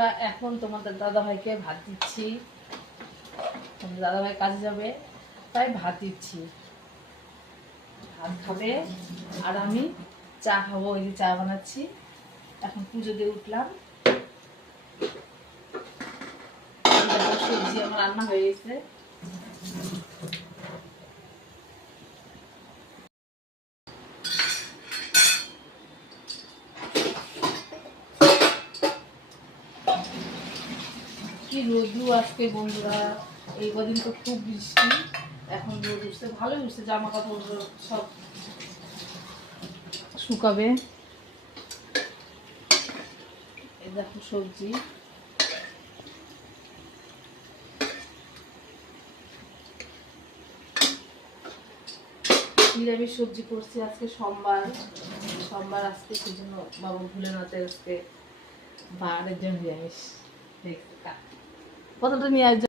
বন্ধুরা, এখন তোমাদের দাদাভাইকে ভাত দিচ্ছি। তোমাদের দাদাভাই কাজে যাবে, তাই ভাত দিচ্ছি। ভাত খাবে আর আমি চা খাবো। ওই যে চা বানাচ্ছি, এখন পুজো দিয়ে উঠলাম। সবজি আমার রান্না হয়ে গেছে। কি রোদ্রু আজকে বন্ধুরা, এই কদিন তো খুব বৃষ্টি, এখন রোদ উঠছে, ভালোই উঠছে। জামা কাপড় সব শুকাবে। এই দেখো সবজি, নিরামিষ সবজি করছি আজকে। সোমবার আজকে, সেই জন্য বাবা ভুলেনাথে আজকে বারের জন্য নিরামিষ। প্রথমটা নিয়ে আসবে।